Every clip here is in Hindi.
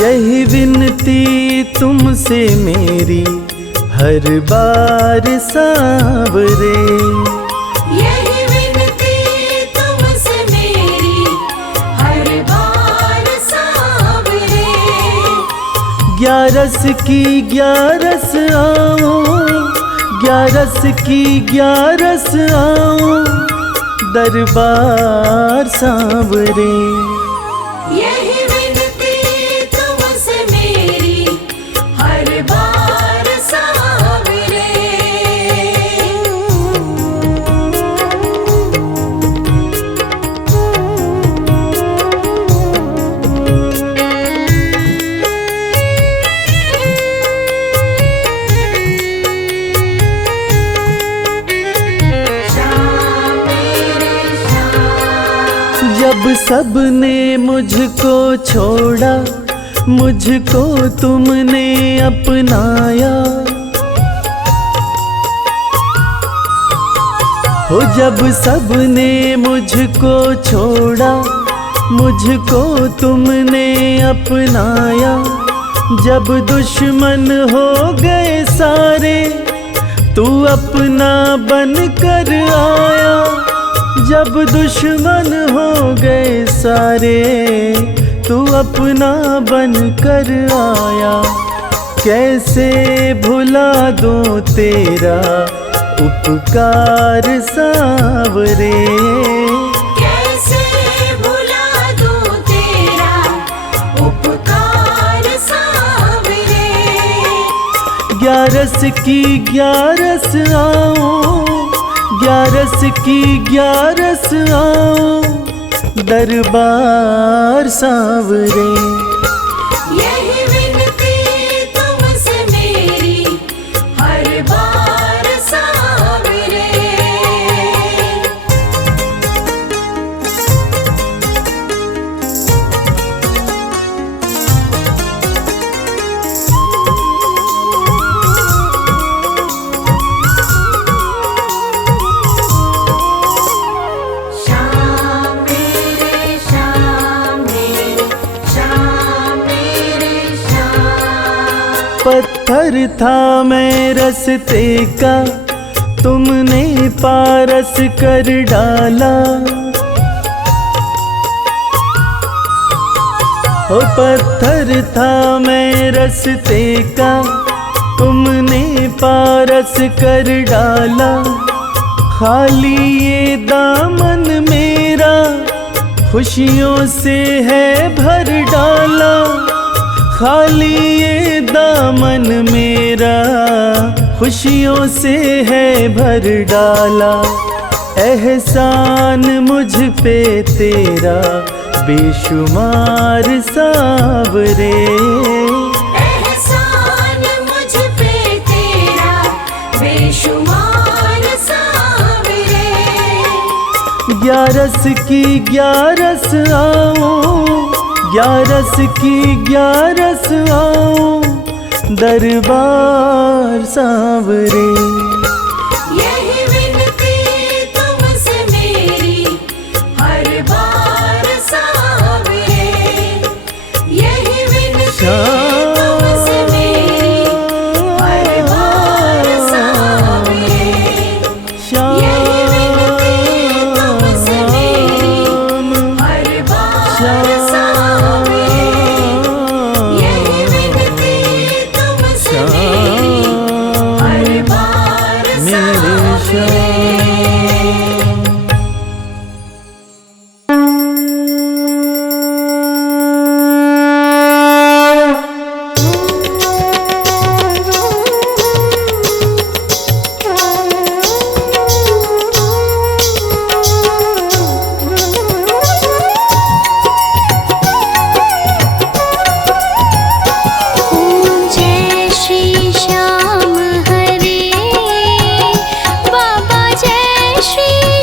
यही विनती तुमसे मेरी हर बार सांवरे, यही विनती तुमसे मेरी हर बार सांवरे। ग्यारस की ग्यारस आओ, ग्यारस की ग्यारस आओ, दरबार सांवरे। यही विनती तुमसे मेरी हर बार सांवरे। जब सबने मुझको छोड़ा, मुझको तुमने अपनाया। हो जब सबने मुझको छोड़ा, मुझको तुमने अपनाया। जब दुश्मन हो गए सारे, तू अपना बन कर आया। जब दुश्मन हो गए सारे, तू अपना बन कर आया। कैसे भुला दूं तेरा उपकार सांवरे, कैसे भुला दूं तेरा उपकार सांवरे। ग्यारस की ग्यारस आओ, ग्यारस की ग्यारस आओ, दरबार सांवरे। यही विनती तुमसे मेरी हर बार सांवरे। पत्थर था मैं रस्ते का, तुमने पारस कर डाला। ओ पत्थर था मैं रस्ते का, तुमने पारस कर डाला। खाली ये दामन मेरा खुशियों से है भर डाला। खाली ये दामन मेरा खुशियों से है भर डाला। एहसान मुझ पे तेरा बेशुमार सांवरे, एहसान मुझ पे तेरा बेशुमार सांवरे। ग्यारस की ग्यारस आओ, ग्यारस की ग्यारस आओ, दरबार सांवरे। यही विनती तुमसे मेरी हर बार सांवरे। यही विनती तुमसे मेरी हर बार सांवरे। यही विनती तुमसे मेरी हर बार सांवरे। यही विनती तुमसे मेरी हर बार सांवरे। जय श्री श्याम हरे, बाबा जय श्री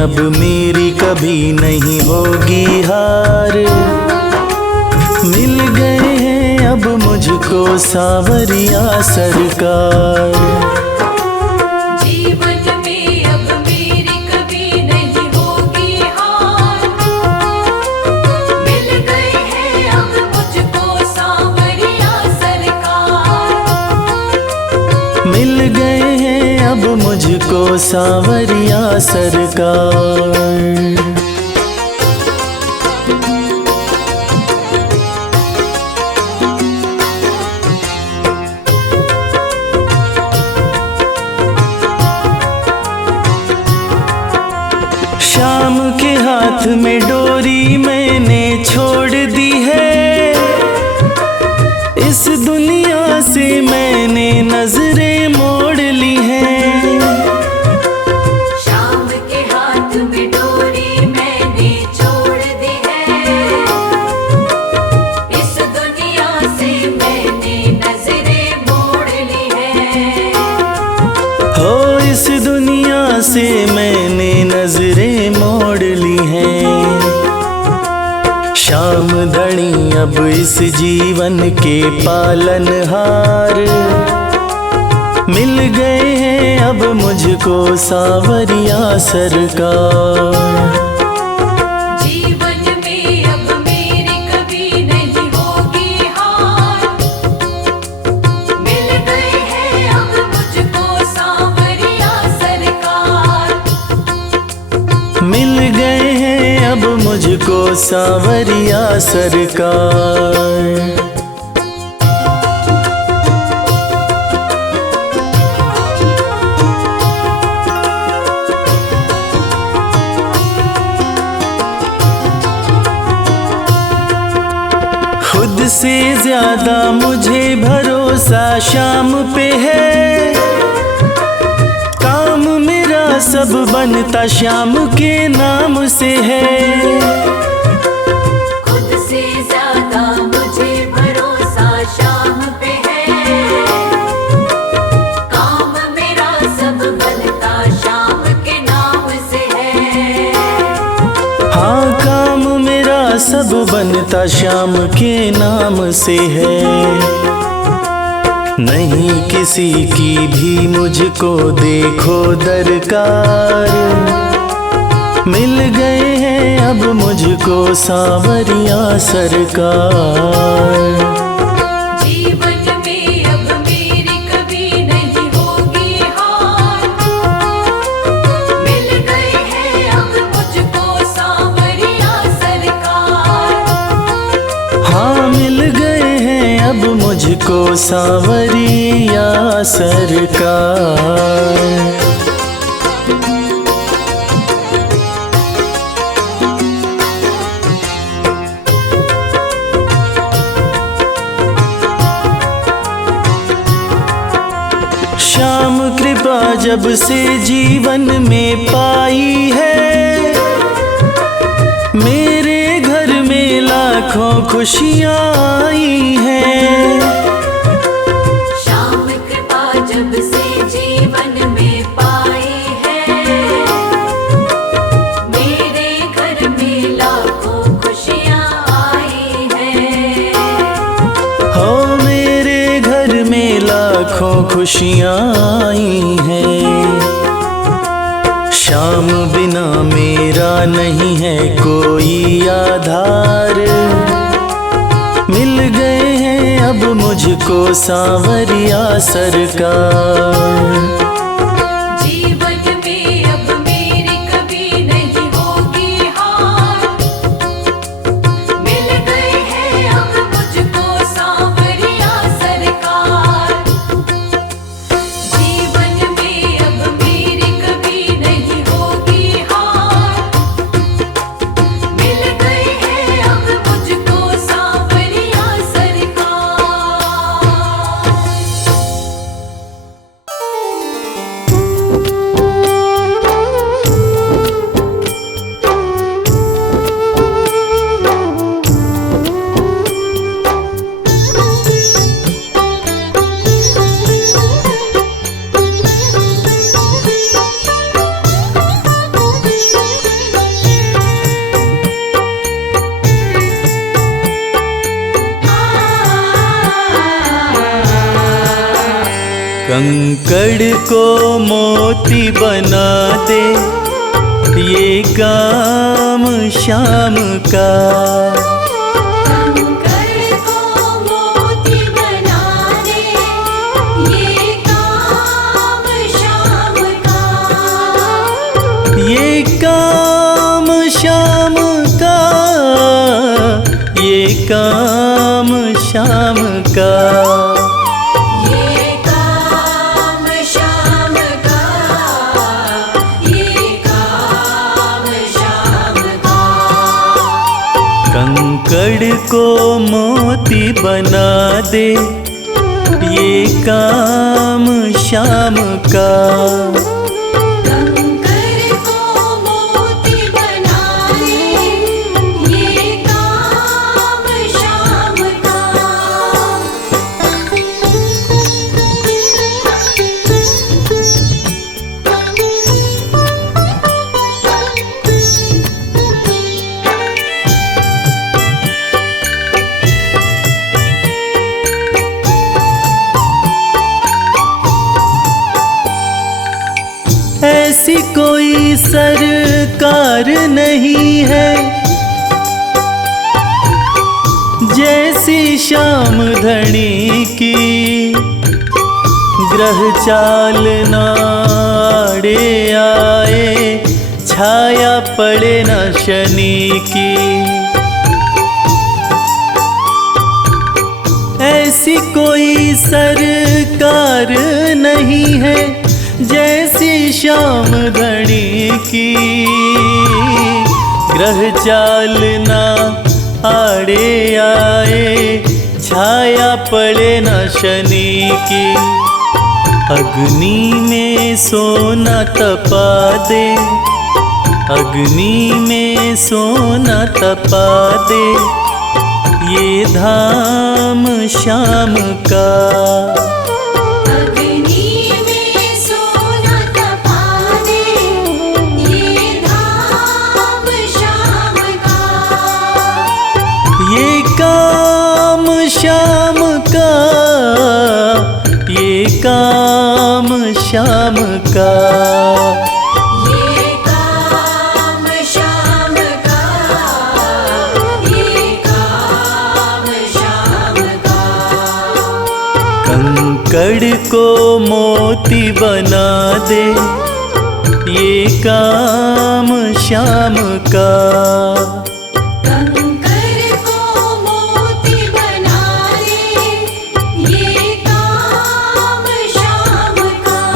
अब मेरी कभी नहीं होगी हार। मिल गए हैं अब मुझको सावरिया सरकार। जीवन में अब मेरी कभी नहीं होगी हार। मिल गए हैं अब मुझको सावरिया सरकार। मिल गए हैं अब मुझको सावरिया सरकार। शाम के हाथ में डोरी मैंने छोड़ दी है। इस दुनिया से मैंने नजरें मोड़ ली हैं। शाम के हाथ में डोरी मैंने छोड़ दी है। इस दुनिया से मैंने नजरें मोड़ ली है। हो इस दुनिया से मैंने नजरें मोड़ ली हैं। शाम धनी अब इस जीवन के पालनहार। मिल गए हैं अब मुझको सावरिया सरकार। जीवन में अब मेरी कभी नहीं होगी हार। मिल गए हैं अब मुझको सावरिया सरकार। मिल गए हैं अब मुझको सावरिया सरकार। खुद से ज्यादा मुझे भरोसा शाम पे है। काम मेरा सब बनता शाम के नाम से है। खुद से ज्यादा मुझे भरोसा शाम पे है। काम मेरा सब बनता शाम के नाम से है। हाँ काम मेरा सब बनता शाम के नाम से है। नहीं किसी की भी मुझको देखो दरकार। मिल गए हैं अब मुझको सावरिया सरकार। जीवन में अब मेरी कभी नहीं होगी हार। मिल गए हैं अब मुझको सावरिया सरकार। हाँ मिल गए हैं अब मुझको सावरिया सरकार। श्याम कृपा जब से जीवन में पाई है। मेरे घर में लाखों खुशियाँ आई हैं। शाम कृपा जब से जीवन में पाई है। मेरे घर में लाखों खुशियाँ आई हैं। हो मेरे घर में लाखों खुशियाँ आई हैं। शाम बिना मेरा नहीं है कोई आधार। मिल गए हैं अब मुझको सावरिया सरकार। जीवन में अब मेरी कभी नहीं होगी हार। मिल गए हैं अब मुझको सावरिया सरकार। जीवन में अब मेरी कभी नहीं होगी हार। मिल गए हैं अब मुझको सावरिया सरकार। कंकड़ को मोती बना दे, ये काम शाम का। कंकड़ को मोती बना दे, ये काम शाम का। ये काम शाम का, ये काम शाम का। ये काम शाम का, ये काम शाम का। कंकड़ को मोती बना दे, ये काम शाम का। कंकड़ को मोती बना दे, ये काम शाम का। ऐसी कोई सरकार नहीं है जैसी श्याम धनी की। ग्रह चाल नाड़े आए, छाया पड़े न शनि की। ऐसी कोई सरकार नहीं है जैसी श्याम धनी की। ग्रह चाल ना आड़े आए, छाया पड़े न शनि की। अग्नि में सोना तपा दे, अग्नि में सोना तपा दे, ये धाम शाम का। अग्नि में सोना तपा दे, ये धाम शाम का। ये काम शाम का, ये काम शाम का। ये काम शाम का, ये काम शाम का। कंकड़ को मोती बना दे, ये काम शाम का। कंकड़ को मोती बना दे, ये काम शाम का।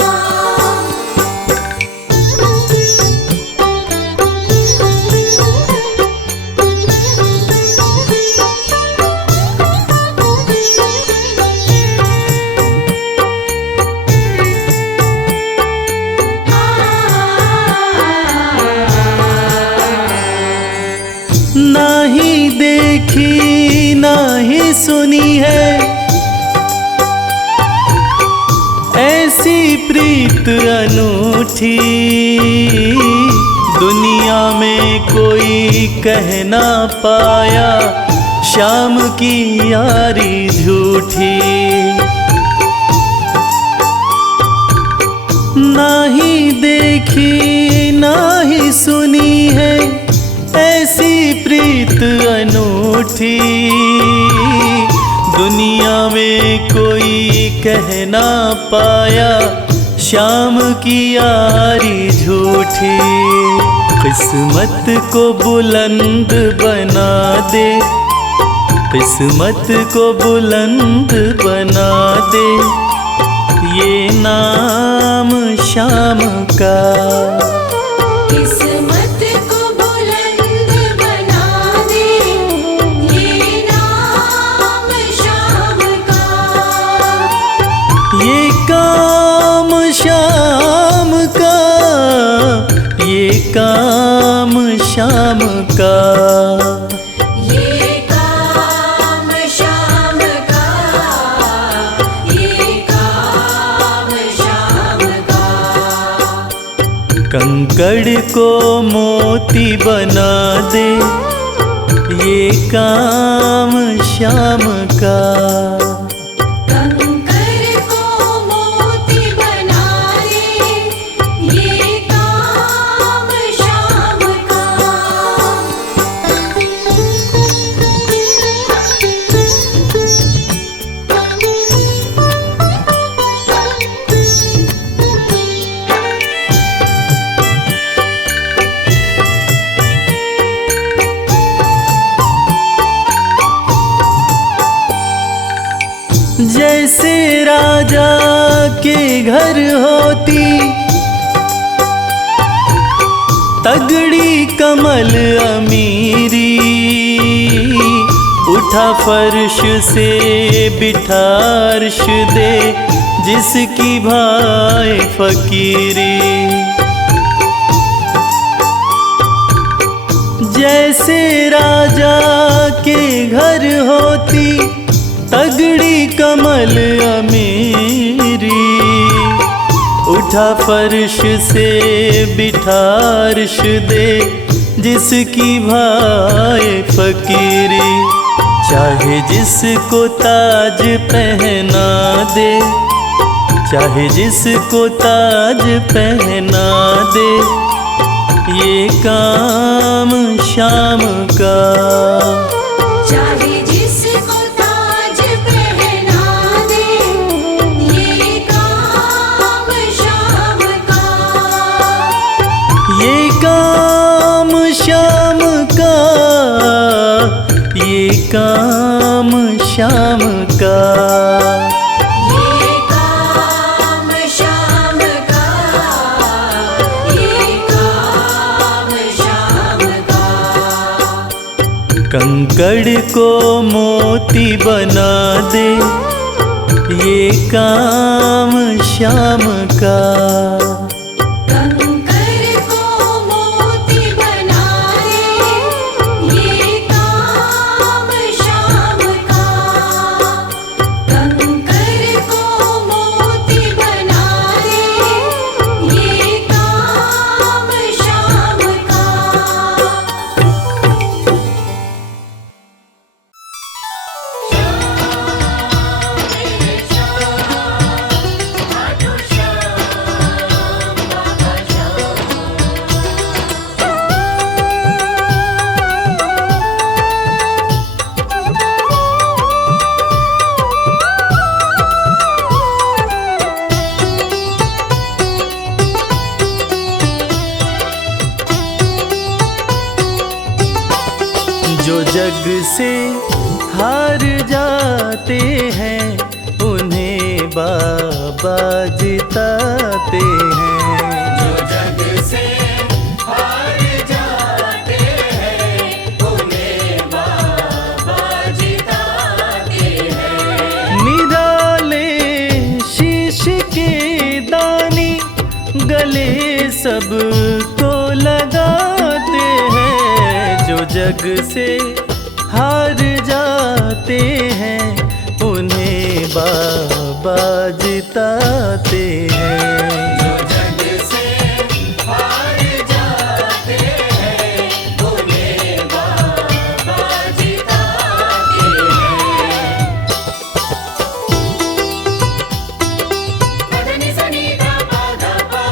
नाही देखी नाही सुनी है ऐसी प्रीत अनूठी। दुनिया में कोई कह ना पाया, शाम की यारी झूठी। नाही देखी नाही सुनी है ऐसी प्रीत अनूठी। दुनिया में कोई कह ना पाया, शाम की यारी झूठी। किस्मत को बुलंद बना दे, किस्मत को बुलंद बना दे, ये नाम शाम का। किस्मत को बुलंद बना दे, ये नाम शाम का। ये काम शाम का, ये काम शाम का। ये काम शाम का, ये काम शाम का। कंकड़ को मोती बना दे, ये काम शाम का। कंकड़ को मोती जैसे राजा के घर होती तगड़ी कमल अमीरी, उठा फर्श से बिठा अर्श दे जिसकी भाई फकीरी। जैसे राजा के घर होती तगड़ी कमल अमीरी, उठा फर्श से बिठा अर्श दे जिसकी भाई फकीरी। चाहे जिसको ताज पहना दे, चाहे जिसको ताज पहना दे, ये काम शाम का। चाहे जिसको ताज पहना दे, ये काम शाम का। ये काम शाम का, ये काम शाम का। ये काम शाम का, ये काम शाम का। कंकड़ को मोती बना दे, ये काम शाम का। कंकर को मोती बना दे, ये काम शाम का। कंकर को मोती बना दे, ये काम शाम का। जो जग से हार जाते हैं उन्हें बाबा जिताते हैं। जो जग से हार जाते हैं, उन्हें बाबा जिताते हैं। निराले शीश के दानी गले सबको लगाते हैं। जो जग से हार जाते हैं उन्हें बाबा जिताते हैं। जो जग से हार जाते हैं, उन्हें बाबा जिताते हैं। मदनी सनी दा पा दा पा,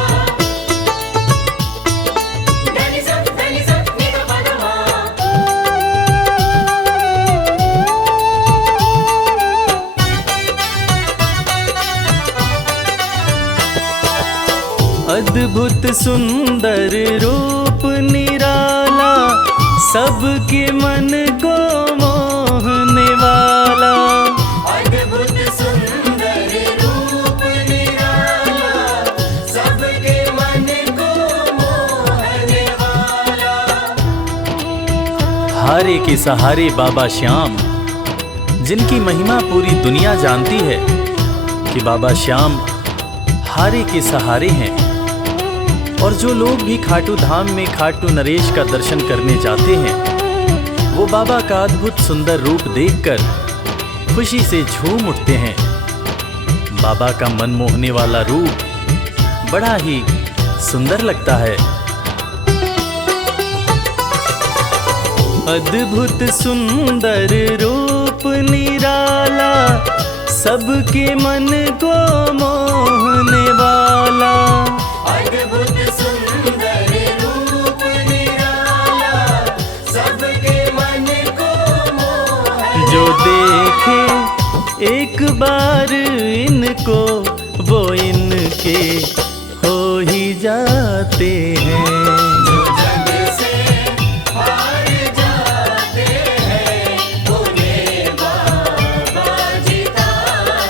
धनी सा नी दा पा दा मा। अद्भुत सुंदर रूप निराला, सबके मन को मोहने वाला। अद्भुत सुंदर रूप निराला, सबके मन को मोहने वाला। हारे के सहारे बाबा श्याम, जिनकी महिमा पूरी दुनिया जानती है कि बाबा श्याम हारे के सहारे हैं। और जो लोग भी खाटू धाम में खाटू नरेश का दर्शन करने जाते हैं, वो बाबा का अद्भुत सुंदर रूप देखकर खुशी से झूम उठते हैं। बाबा का मन मोहने वाला रूप बड़ा ही सुंदर लगता है। अद्भुत सुंदर रूप निराला, सबके मन को मोहने वाला। अद्भुत सुंदर रूप निराला, सबके मन को मोहने। जो देखे एक बार इनको, वो इनके हो ही जाते हैं। जो जग से हार जाते हैं, उन्हें बाबा जिताते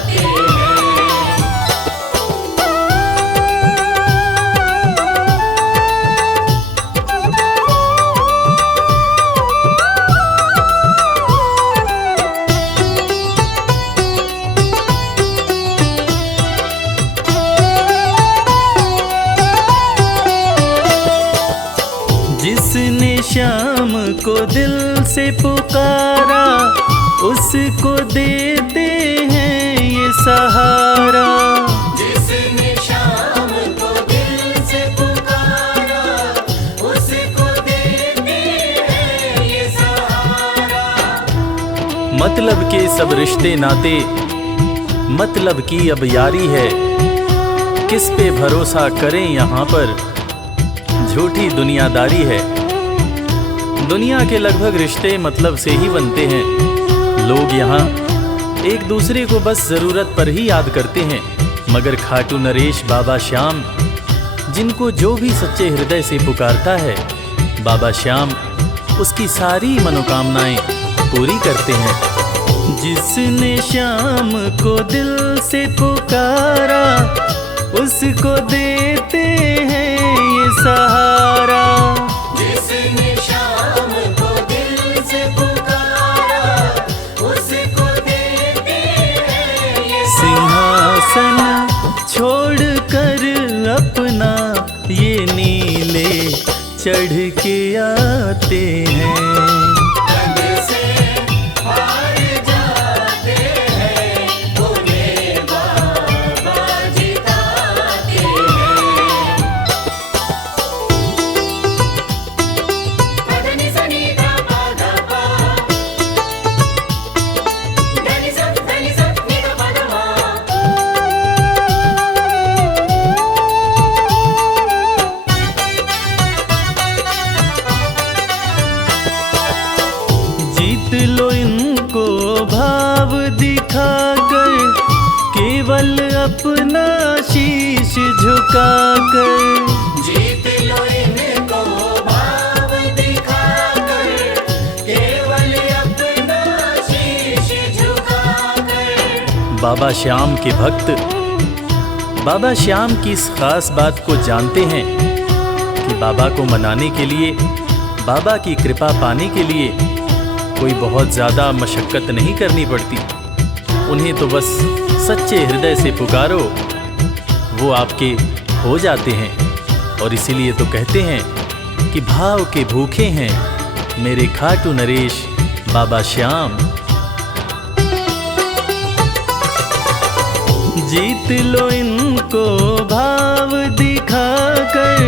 उसको देते हैं ये सहारा। जिसने शाम को दिल से पुकारा, उसको देते हैं ये सहारा। मतलब के सब रिश्ते नाते, मतलब की अब यारी है। किस पे भरोसा करें यहाँ पर, झूठी दुनियादारी है। दुनिया के लगभग रिश्ते मतलब से ही बनते हैं। लोग यहाँ एक दूसरे को बस जरूरत पर ही याद करते हैं, मगर खाटू नरेश बाबा श्याम, जिनको जो भी सच्चे हृदय से पुकारता है, बाबा श्याम उसकी सारी मनोकामनाएं पूरी करते हैं। जिसने श्याम को दिल से पुकारा, उसको देते हैं ये सहारा। जिसने शाम को दिल से पुकारा, उसको देते हैं ये सिंहासन छोड़कर अपना ये नीले चढ़ के आते हैं। जग से हार जाते हैं, उन्हें बाबा जिताते हैं। पदनी सनी धा पा धा पा, धनी सब नि धा पा धा मा। जीत लो इनको भाव दिखाकर, केवल अपना शीश झुकाकर। जीत लो इनको भाव दिखाकर, केवल अपना शीश झुकाकर। बाबा श्याम के भक्त बाबा श्याम की इस खास बात को जानते हैं कि बाबा को मनाने के लिए, बाबा की कृपा पाने के लिए कोई बहुत ज़्यादा मशक्क़त नहीं करनी पड़ती। उन्हें तो बस सच्चे हृदय से पुकारो, वो आपके हो जाते हैं। और इसीलिए तो कहते हैं कि भाव के भूखे हैं मेरे खाटू नरेश बाबा श्याम। जीत लो इनको भाव दिखाकर,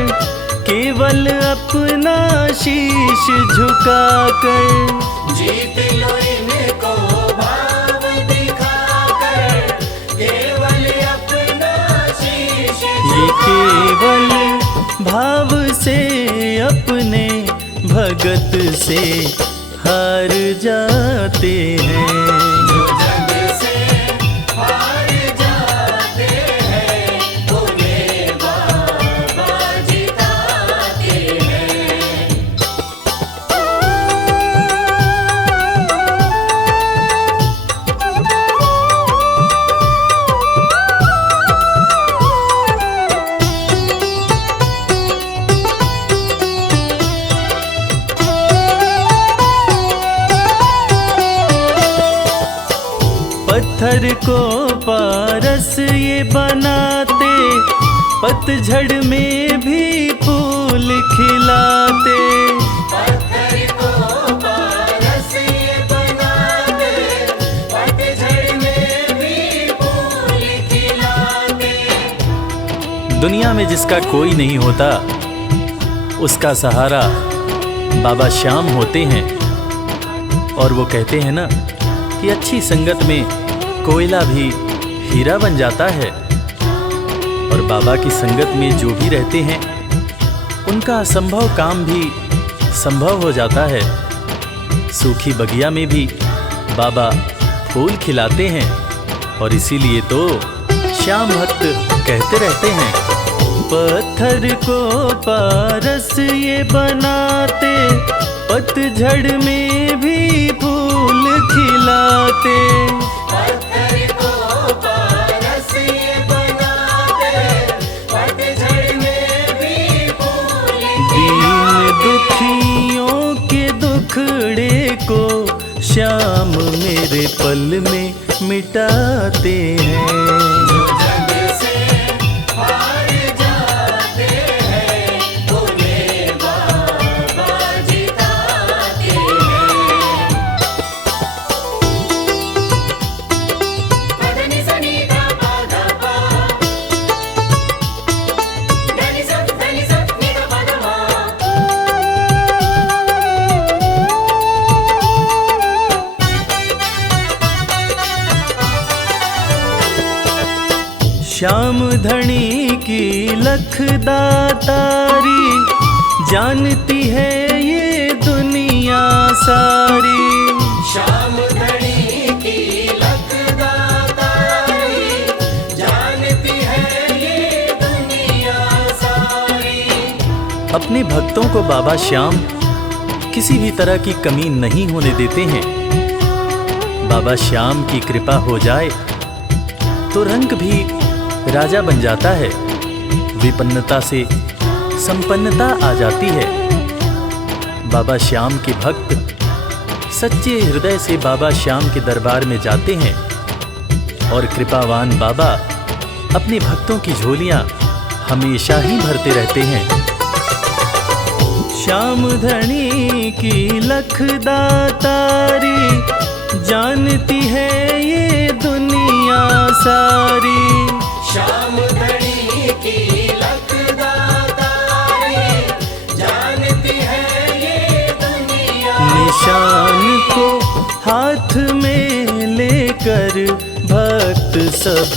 केवल अपना शीश झुकाकर। जीत लो इनको भाव दिखाकर, केवल अपना शीश ये केवल भाव से अपने भगत से हार जाते हैं। जग से हार जाते हैं, उन्हें बाबा जिताते हैं। पत्थर को पारस ये बनाते, पतझड़ में भी फूल खिलाते। पत्थर को पारस ये बनाते, पतझड़ में भी फूल खिलाते। दुनिया में जिसका कोई नहीं होता, उसका सहारा बाबा श्याम होते हैं। और वो कहते हैं ना कि अच्छी संगत में कोयला भी हीरा बन जाता है। और बाबा की संगत में जो भी रहते हैं, उनका असंभव काम भी संभव हो जाता है। सूखी बगिया में भी बाबा फूल खिलाते हैं। और इसीलिए तो श्याम भक्त कहते रहते हैं, पत्थर को पारस ये बनाते, पतझड़ में भी फूल खिलाते। पत्थर को पारस ये बनाते, पतझड़ में भी फूल दीन दुखियों के दुखड़े को श्याम मेरे पल में मिटाते हैं। जग से हार जाते हैं, उन्हें बाबा जिताते हैं। श्याम धनी की लख दातारी, जानती है ये दुनिया सारी। श्याम धनी की लख दातारी, जानती है ये दुनिया सारी। अपने भक्तों को बाबा श्याम किसी भी तरह की कमी नहीं होने देते हैं। बाबा श्याम की कृपा हो जाए तो रंग भी राजा बन जाता है, विपन्नता से संपन्नता आ जाती है। बाबा श्याम के भक्त सच्चे हृदय से बाबा श्याम के दरबार में जाते हैं और कृपावान बाबा अपने भक्तों की झोलियां हमेशा ही भरते रहते हैं। श्याम धनी की लख दातारी, जानती है ये दुनिया सारी। श्याम धनी की लख दातारी, जानती है ये दुनिया। निशान को हाथ में लेकर भक्त सब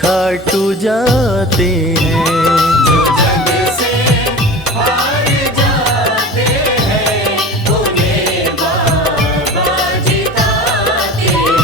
खाटू जाते हैं। जो जग से हार जाते हैं, उन्हें बाबा जिताते हैं।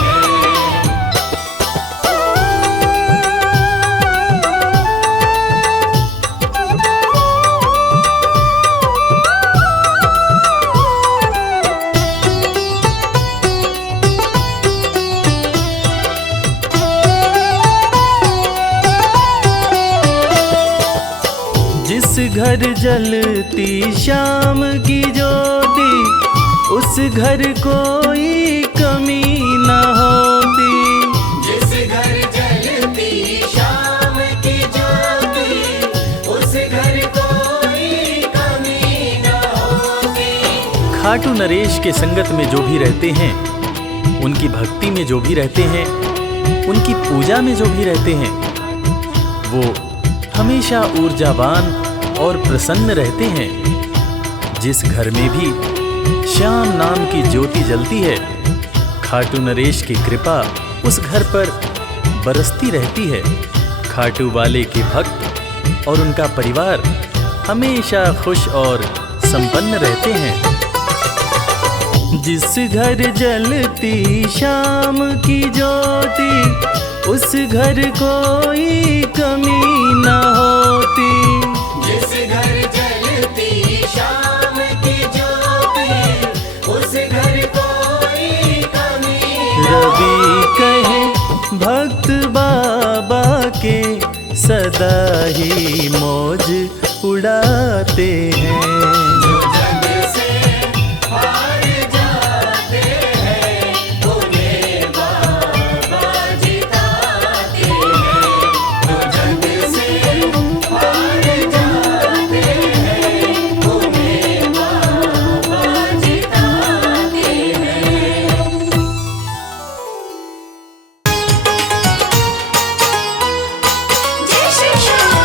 जिस घर जलती श्याम की ज्योति, उस घर कोई कमी न होती। जिस घर जलती श्याम की ज्योति, उस घर कोई कमी न होती। खाटू नरेश के संगत में जो भी रहते हैं, उनकी भक्ति में जो भी रहते हैं, उनकी पूजा में जो भी रहते हैं, वो हमेशा ऊर्जावान और प्रसन्न रहते हैं। जिस घर में भी श्याम नाम की ज्योति जलती है, खाटू नरेश की कृपा उस घर पर बरसती रहती है। खाटू वाले के भक्त और उनका परिवार हमेशा खुश और संपन्न रहते हैं। जिस घर जलती श्याम की ज्योति, उस घर कोई कमी न होती। जिस घर जलती श्याम की ज्योति, उस घर कोई कमी न रवि कहे भक्त बाबा के, सदा ही मौज उड़ाते हैं। जो जग से हार जाते हैं, उन्हें बाबा जिताते हैं। जो जग से हार जाते हैं, उन्हें बाबा जिताते हैं। जय श्री श्याम।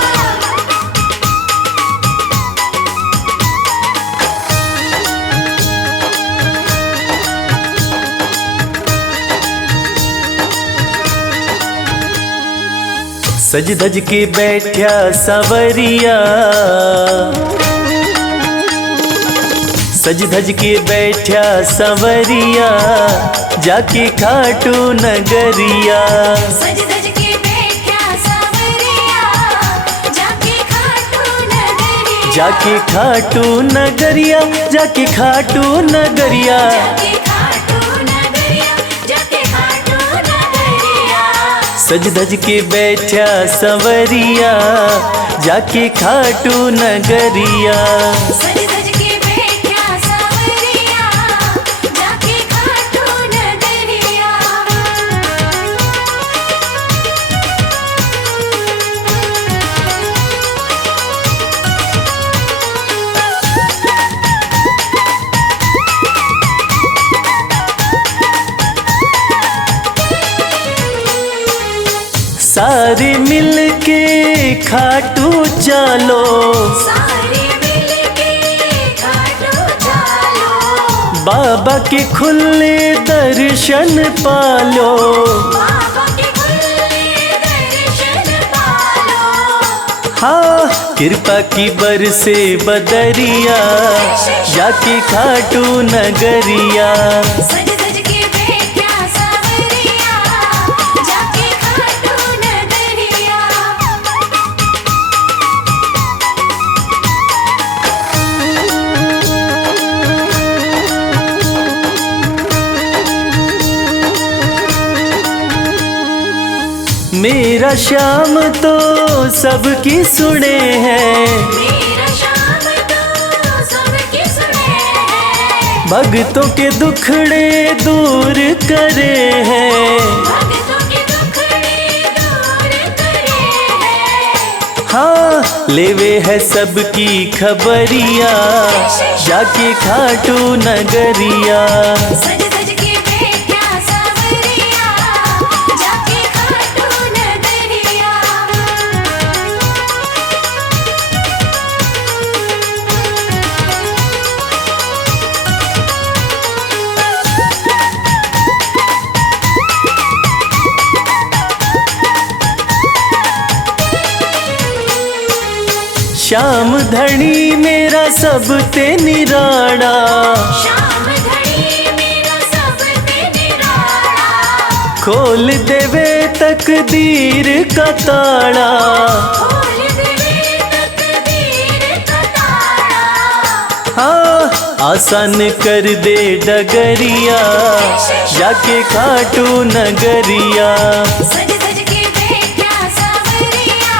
सज धज के बैठा सवरिया, सज धज के बैठा सवरिया, जाके खाटू नगरिया। सज धज के बैठा सांवरिया, जाके खाटू नगरिया। जाके खाटू नगरिया, जाके खाटू नगरिया। जाके खाटू नगरिया, जाके खाटू नगरिया। सज धज के बैठा सवरिया, जाके खाटू नगरिया। सज धज के बैठा सांवरिया, जाके खाटू नगरिया। सारे मिल के खाटू चलो, सारे मिलके खाटू चलो। बाबा के खुले दर्शन पालो। बाबा के खुले दर्शन कृपा की बरसे बदरिया, जाके खाटू नगरिया। सज सज के बैठा सावरिया, जाके खाटू नगरिया। मेरा श्याम तो सबकी सुने हैं, मेरा श्याम तो सबकी सुने हैं। भक्तों के दुखड़े दूर करे हैं। भक्तों के दुखड़े दूर करे हैं। हाँ लेवे है सबकी खबरिया, जाके खाटू नगरिया। सज सज के बैठा सावरिया, जाके खाटू नगरिया। श्याम धनी मेरा सब ते निराड़ा, श्याम धनी मेरा सब ते निराला। खोल देवे तकदीर का ताड़ा। खोल देवे तकदीर का ताला। हाँ आसान कर दे डगरिया, जाके खाटू नगरिया। सज सज के बैठा सावरिया,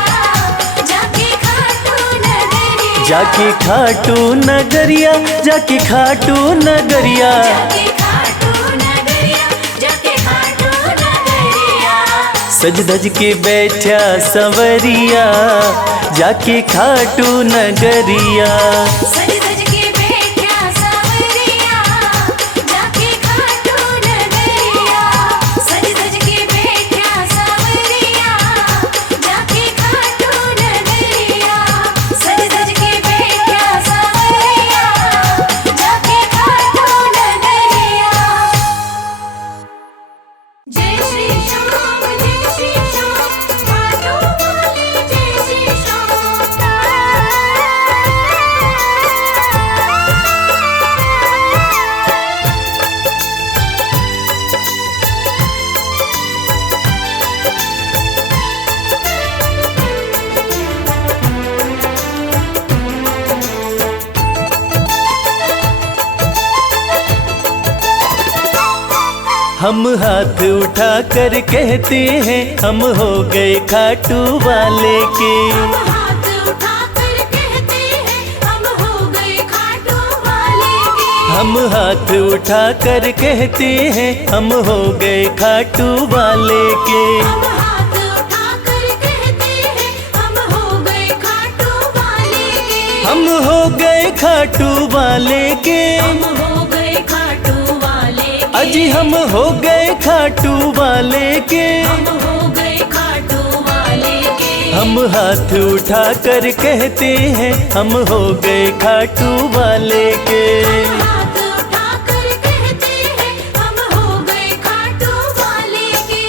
जाके खाटू नगरिया। जाके खाटू नगरिया, जाके खाटू नगरिया। जाके खाटू नगरिया, जाके खाटू नगरिया। सज धज के बैठा संवरिया, जाके खाटू नगरिया। सज सज के बैठा सावरिया, जाके खाटू नगरिया। सज सज के बैठा सावरिया, जाके खाटू नगरिया। सज सज के बैठा सावरिया, जाके खाटू नगरिया। जय श्री श्याम, जय श्री श्याम, खाटू वाले जय श्री श्याम। हम हाथ उठा कर कहते हैं, हम हो गए खाटू वाले के। हम हाथ उठाकर कहते हैं, हम हो गए खाटू वाले के। हम हाथ उठा कर कहते हैं, हम हो गए खाटू वाले के। हम हाथ उठाकर कहते हैं, हम हो गए खाटू वाले के। हम हो गए खाटू वाले के। हम हो गए खाटू वाले के। अजी हम हो गए खाटू वाले के। हम हो गए खाटू वाले के। हम हाथ उठा कर कहते हैं, हम हो गए खाटू वाले के। हम हाथ उठाकर कहते हैं, हम हो गए खाटू वाले के।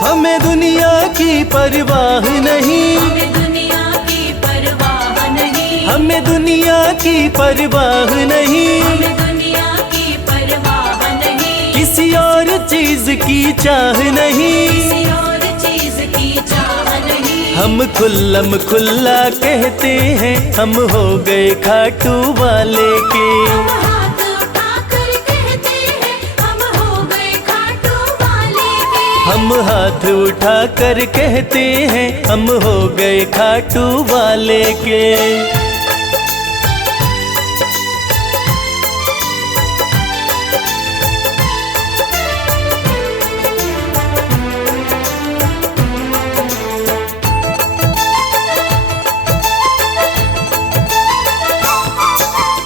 हमें दुनिया की परवाह नहीं, हमें दुनिया की परवाह नहीं। हमें दुनिया की परवाह नहीं। हमें दुनिया की परवाह नहीं। किसी और चीज की चाह नहीं। किसी और चीज की चाह नहीं। हम खुल्लम खुल्ला कहते हैं, हम हो गए खाटू वाले के। हम हाथ उठाकर कहते हैं, हम हो गए खाटू वाले के। हम हाथ उठा कर कहते हैं, हम हो गए खाटू वाले के।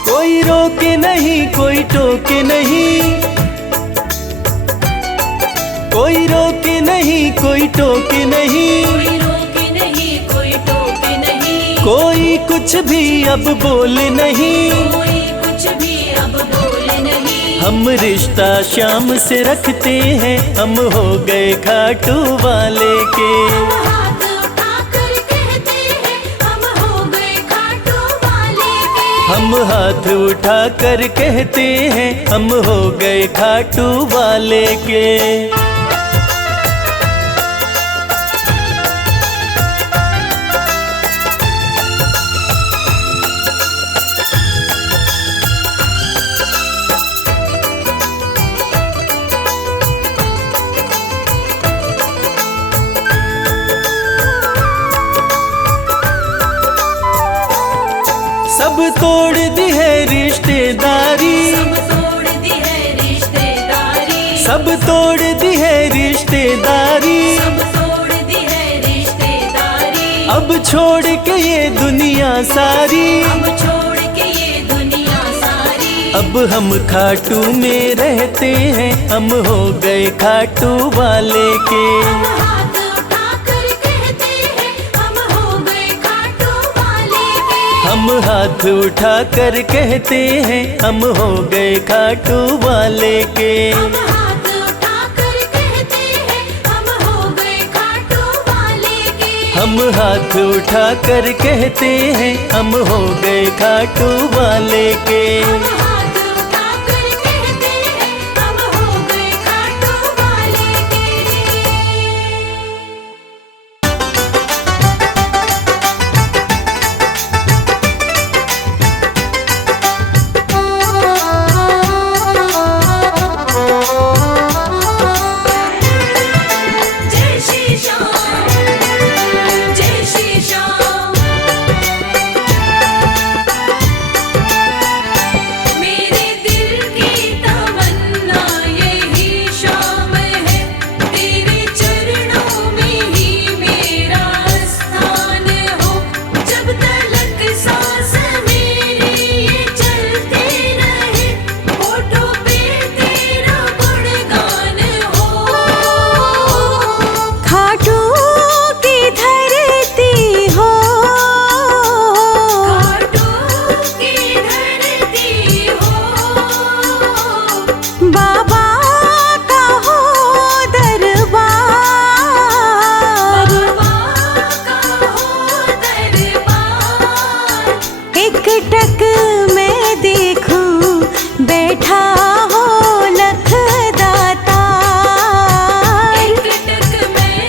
कोई रोके नहीं, कोई टोके नहीं, कोई रोके नहीं, कोई टोके नहीं, कोई रोके नहीं, कोई टोके नहीं, कोई कुछ भी अब बोले नहीं। कोई कुछ भी अब बोले नहीं। हम रिश्ता श्याम से रखते हैं, हम हो गए खाटू वाले के। हम हाथ उठाकर कहते हैं, हम हो गए खाटू वाले के। हम हाथ उठाकर कहते हैं, हम हो गए खाटू वाले के। सब तोड़ दी है रिश्तेदारी, सब तोड़ दी है रिश्तेदारी, सब तोड़ दी है रिश्तेदारी। सब तोड़ दी है रिश्तेदारी। अब छोड़ के ये दुनिया सारी, अब छोड़ के ये दुनिया सारी। अब हम खाटू में रहते हैं, हम हो गए खाटू वाले के। हम हाथ उठाकर कहते हैं, हम हो गए खाटू वाले के। हम हाथ उठाकर कहते हैं, हम हो गए खाटू वाले के। हम हाथ उठाकर कहते हैं, हम हो गए खाटू वाले के। हम हाथ उठाकर कहते हैं, हम हो गए खाटू वाले के। हम हाथ उठाकर कहते हैं, हम हो गए खाटू वाले के। जय श्री श्याम, जय श्री श्याम। मेरे दिल की तमन्ना यही शाम है, तेरे चरणों में ही मेरा स्थान हो। जब तलक सांस मेरी ये चलते रहे, होठों पे तेरा गुणगान हो। खाटू की धरती हो, खाटू की धरती हो, बाबा का हो दरबार। बाबा का हो दरबार। एक टक मैं देखूं बैठा हो लखदाता। एक टक मैं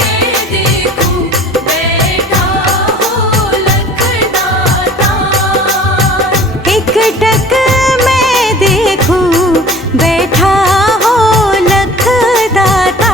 देखूं बैठा हो लखदाता। एक टक मैं देखूं बैठा हो लखदाता।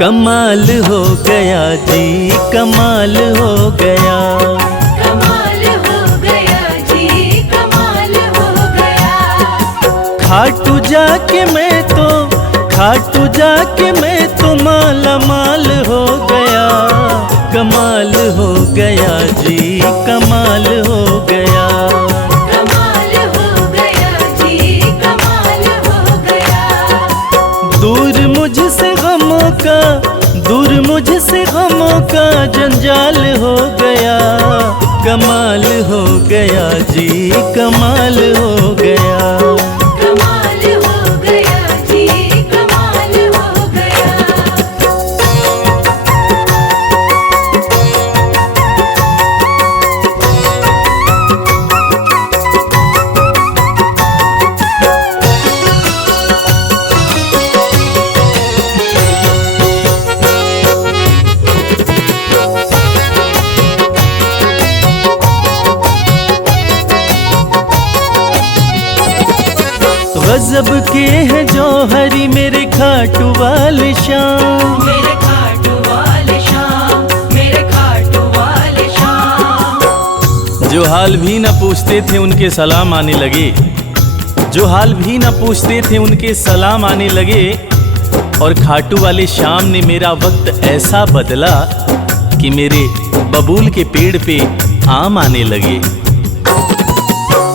कमाल हो गया जी, कमाल हो गया। कमाल हो गया जी, कमाल हो गया। खाटू जाके मैं तो माला माल हो गया। कमाल हो गया जी, कमाल हो गया। कमाल हो गया जी, कमाल हो गया। दूर मुझसे गमों का जंजाल हो गया। कमाल हो गया जी, कमाल हो गया। कमाल हो गया जी, कमाल हो गया। गजब के हैं जौहरी मेरे खाटू वाले श्याम। मेरे खाटू वाले श्याम, मेरे खाटू वाले श्याम। जो हाल भी न पूछते थे उनके सलाम आने लगे। जो हाल भी न पूछते थे उनके सलाम आने लगे। और खाटू वाले श्याम ने मेरा वक्त ऐसा बदला कि मेरे बबूल के पेड़ पे आम आने लगे।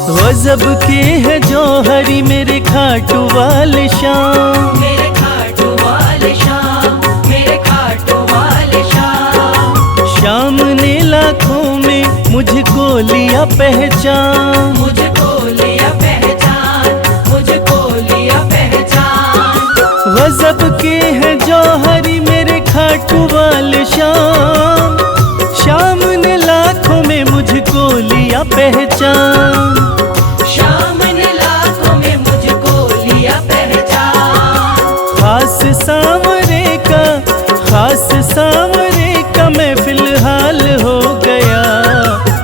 गजब के हैं जौहरी मेरे खाटू वाले श्याम। मेरे खाटू वाले श्याम, मेरे खाटू वाले श्याम। श्याम ने लाखों में मुझको लिया पहचान। मुझको लिया पहचान, मुझको लिया पहचान। गजब के हैं जौहरी मेरे खाटू वाले श्याम। श्याम ने लाखों में मुझको लिया पहचान। श्याम ने लाखों में मुझको लिया पहचान। खास सांवरे का मैं फिलहाल हो गया।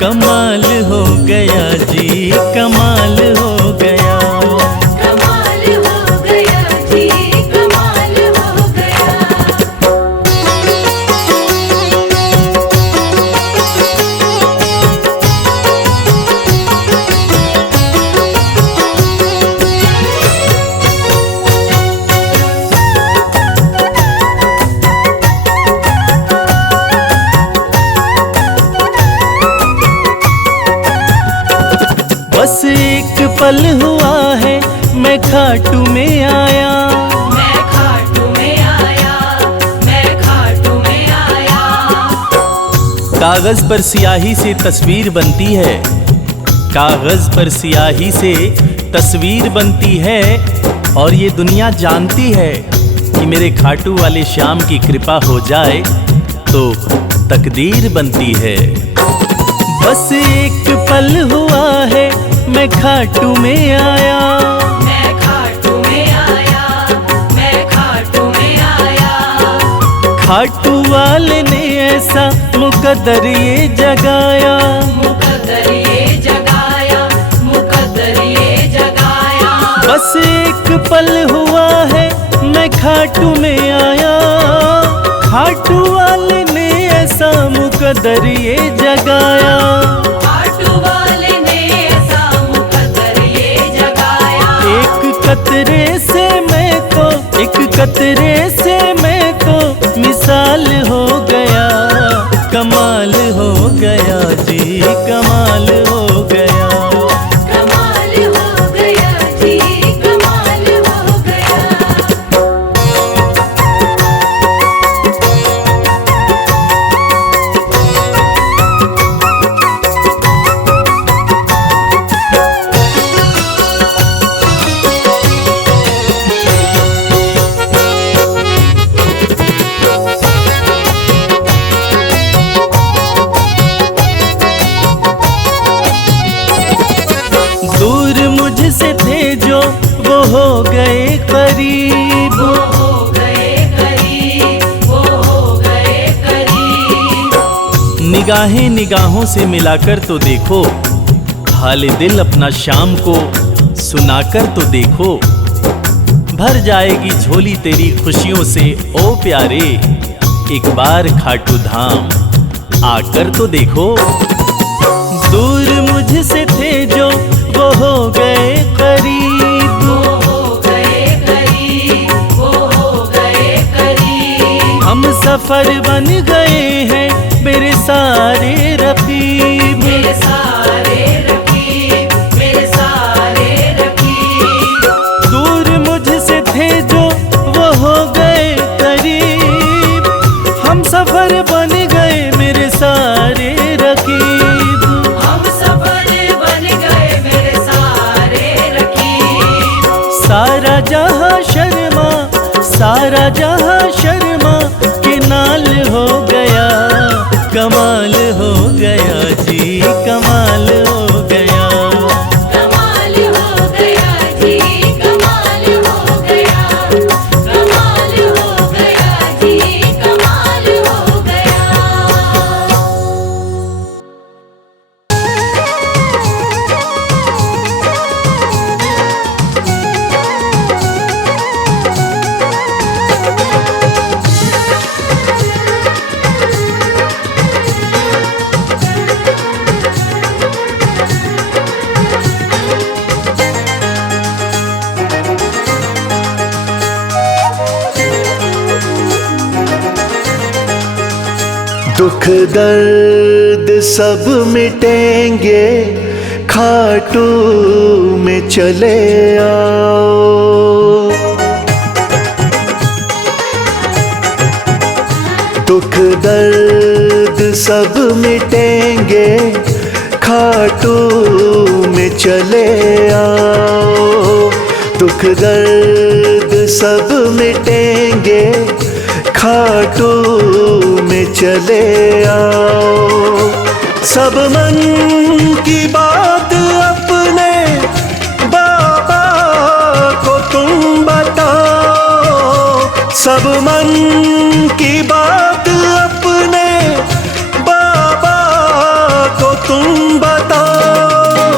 कमाल हो गया जी, कमाल हो गया। कमाल हो गया जी, कमाल हो गया। बस एक पल हुआ है मैं खाटू में आया। मैं खाटू में आया, मैं खाटू में आया। कागज पर सियाही से तस्वीर बनती है। कागज पर सियाही से तस्वीर बनती है। और ये दुनिया जानती है कि मेरे खाटू वाले श्याम की कृपा हो जाए तो तकदीर बनती है। बस एक पल हुआ है मैं खाटू में आया। मैं खाटू में आया, मैं खाटू में आया। खाटू वाले ने ऐसा मुकद्दर ये जगाया। मुकद्दर ये जगाया, मुकद्दर ये जगाया। बस एक पल हुआ है मैं खाटू में आया। खाटू वाले ने ऐसा मुकद्दर ये जगाया। खाटू वाले ने ऐसा मुकद्दर ये जगाया। एक कतरे से मैं तो मिसाल हो गया। कमाल हो गया जी, कमाल हो गया। कमाल हो गया जी, कमाल हो गया। मुझसे थे जो वो हो गए करीब। वो हो गए करीब, वो हो गए करीब। निगाहें निगाहों से मिलाकर तो देखो, हाल दिल अपना शाम को सुनाकर तो देखो। भर जाएगी झोली तेरी खुशियों से ओ प्यारे। एक बार खाटू धाम आकर तो देखो। दूर मुझसे थे जो वो हो गए करीब, वो हो गए करीब, वो हो गए करीब। हम सफर बन गए हैं मेरे सारे रकीब, मेरे सारे रकीब, मेरे सारे रकीब। दूर मुझसे थे जो वो हो गए करीब, हम सफर बन गए मेरे सारे रकीब। हम सफर बन गए मेरे सारे रकीब। सारा जहां शर्मा, सारा जहां शर्मा के नाल हो गया, कमाल हो गया जी, कमाल हो गया। कमाल हो गया जी, कमाल हो गया, कमाल हो गया जी, कमाल हो गया। दुख दर्द सब मिटेंगे, खाटू में चले आओ। दुख दर्द सब मिटेंगे, खाटू में चले आओ। दुख दर्द सब मिटेंगे, खाटू में चले आओ। सब मन की बात अपने बाबा को तुम बताओ। सब मन की बात अपने बाबा को तुम बताओ।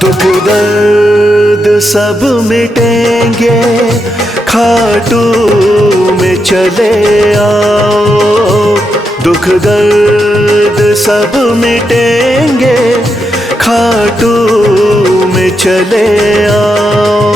दुख दर्द सब मिटेंगे, खाटू में चले आओ। दुख दर्द सब मिटेंगे, खाटू में चले आओ।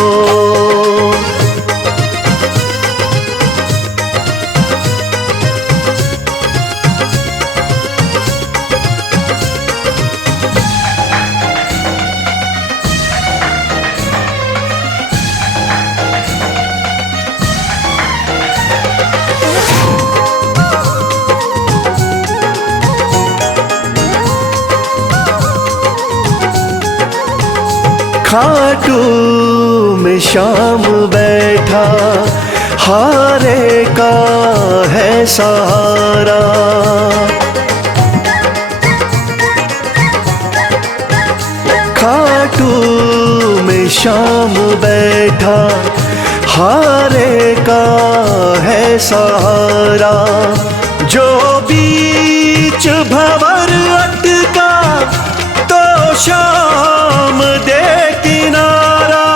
खाटू में शाम बैठा, हारे का है सहारा। खाटू में शाम बैठा, हारे का है सहारा। जो बीच भंवर अटका तो शाम दे किनारा।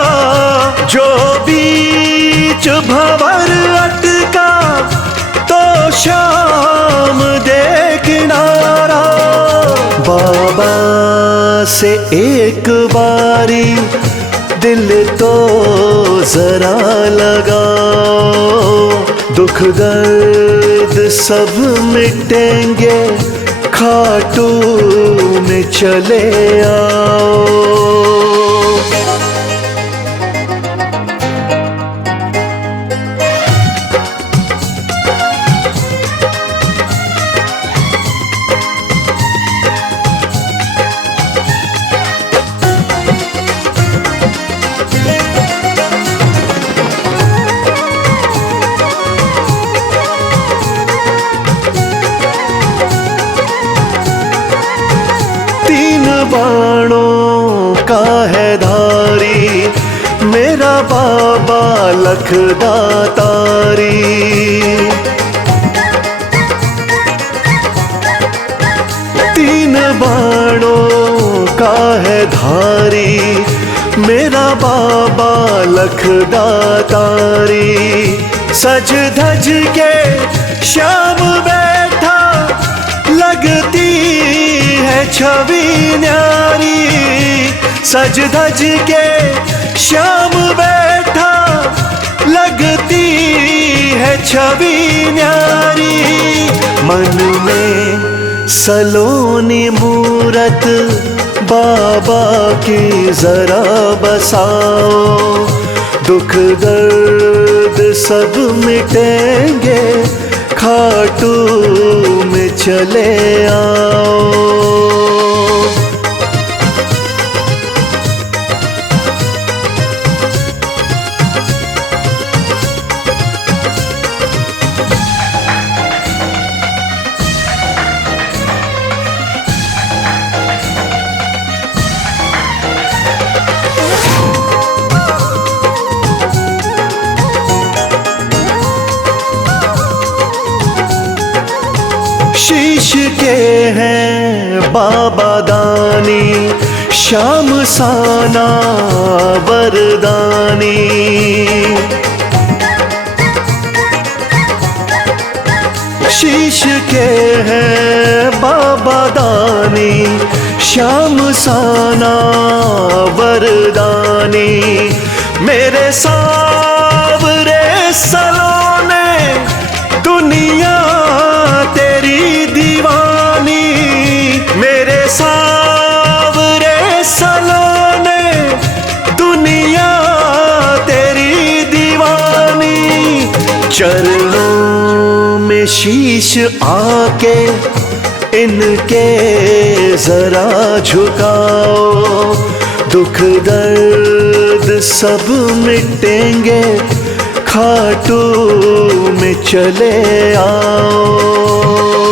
जो बीच भंवर अटका तो शाम दे किनारा। बाबा से एक बारी दिल तो जरा लगाओ। दुख दर्द सब मिटेंगे, खाटू में चले आओ। बाणों का है धारी, मेरा बाबा लखदातारी। तीन बाणों का है धारी, मेरा बाबा लखदातारी। सज धज के श्याम बैठा लगती है छवि न्यारी। सज धज के श्याम बैठा लगती है छवि न्यारी। मन में सलोनी मूरत बाबा की जरा बसाओ। दुख दर्द सब मिटेंगे खाटू में चले आओ। शीश के हैं बाबा दानी, श्याम साना वरदानी। शीश के हैं बाबा दानी, श्याम साना वरदानी। मेरे सावरे सलोने दुनिया तेरी दीवानी। मेरे सावरे सलोने दुनिया तेरी दीवानी। चरणों में शीश आके इनके जरा झुकाओ। दुख दर्द सब मिटेंगे खाटू में चले आओ।